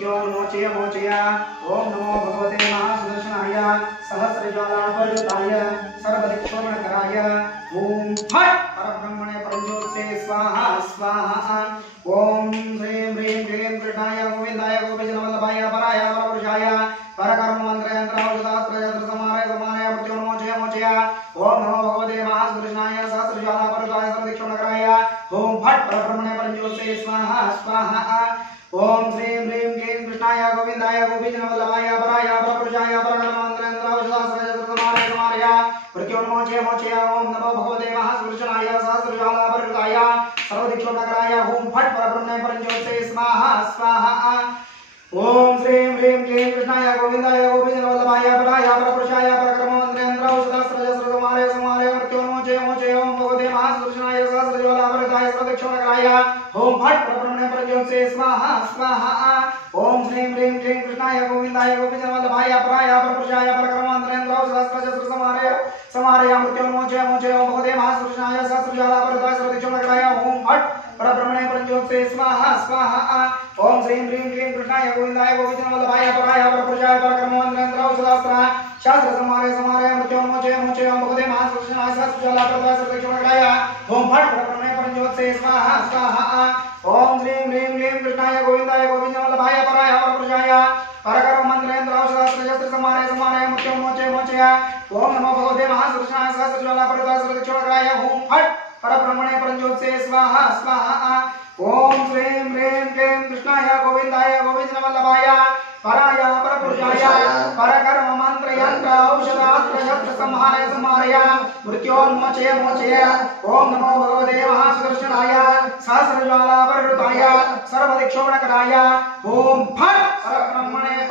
मृत्योर्मोचय मोचय। ओम नमो भगवते महासुदर्शनाय सहस्रज्वालापर्वताय सर्वदिक्शोभनकराय ओम फट् परब्रह्मणे परमज्योत्से स्वाहा स्वाहा। ओम ह्रीं ह्रीं क्लीं कृष्णाय गोविंदाय गोविंदवल्लभाय पराय परपुरुषाय परकर्म मंत्र यंत्र औषधास्त्र यंत्र समारय समारय मृत्योर्मोचय मोचय। ओम नमो भगवते महासुदर्शनाय सहस्रज्वालापर्वताय सर्वदिक्शोभनकराय ओम फट् परब्रह्मणे परमज्योत्से स्वाहा स्वाहा। ओम श्रीं ह्रीं क्लीं कृष्णाय गोविंदाय गोविंदवल्लभाय पराय परपुरुषाय परकर्म मंत्र यंत्र औषधास्त्र यंत्र समारय समारय मृत्योर्मोचय मोचय। ओम नमो भगवते महासुदर्शनाय सहस्रज्वालापर्वताय सर्वदिक्शोभनकराय ओम फट् परब्रह्मणे परमज्योत्से स्वाहा स्वाहा। ओम श्रीं ह्रीं क्लीं कृष्णाय गोविंदाय गोविंदवल्लभाय पराय परपुरुषाय परकर्म मंत्र यंत्र औषधास्त्र यंत्र समारय समारय मृत्योर्मोचय मोचय। ओम भगवते महासुदर्शनाय सहस्रज्वालापर्वताय सर्वदिक्शोभनकराय ओम फट् परब्रह्मणे परमज्योत्से स्वाहा स्वाहा। ओम श्रीं ह्रीं क्लीं कृष्णाय गोविंदाय गोविंदवल्लभाय पराय परपुरुषाय परकर्म मंत्र यंत्र औषधास्त्र यंत्र समारय समारय मृत्योर्मोचय मोचय। ओम भगवते महासुदर्शनाय सहस्रज्वालापर्वताय सर्वदिक्शोभनकराय ओम फट् परब्रह्मणे परमज्योत्से स्वाहा स्वाहा। ओम श्रीं ह्रीं क्लीं कृष्णाय गोविंदाय गोविंदवल्लभाय पराय परपुरुषाय परकर्म मंत्र यंत्र औषधास्त्र शास्त्र समारय समारय मृत्योर्मोचय मोचय। ओम भगवते महासुदर्शनाय सहस्रज्वालापर्वताय सर्वदिक्शोभनकराय ओम फट् परब्रह्मणे परमज्योत्से स्वाहा स्वाहा। ओम श्रीं ह्रीं क्लीं कृष्णाय गोविंदाय गोविंदवल्लभाय पराय परपुरुषाय परकर्म मंत्र यंत्र औषधास्त्र यंत्र समारय समारय मृत्योर्मोचय मोचय। ओम नमो भगवते महासुदर्शनाय सहस्रज्वालापर्वताय सर्वदिक्शोभनकराय ओम फट् परब्रह्मणे परमज्योत्से स्वाहा स्वाहा। ओम श्रीं ह्रीं क्लीं कृष्णाय गोविंदाय गोविंदवल्लभाय पराय परपुरुषाय परकर्म मंत्र यंत्र औषधास्त्र यंत्र समारय समारय मृत्योर्मोचय मोचय। ओम नमो भगवते महासुदर्शनाय सहस्रज्वालापर्वताय सर्वदिक्शोभनकराय ओम फट् परब्रह्मणे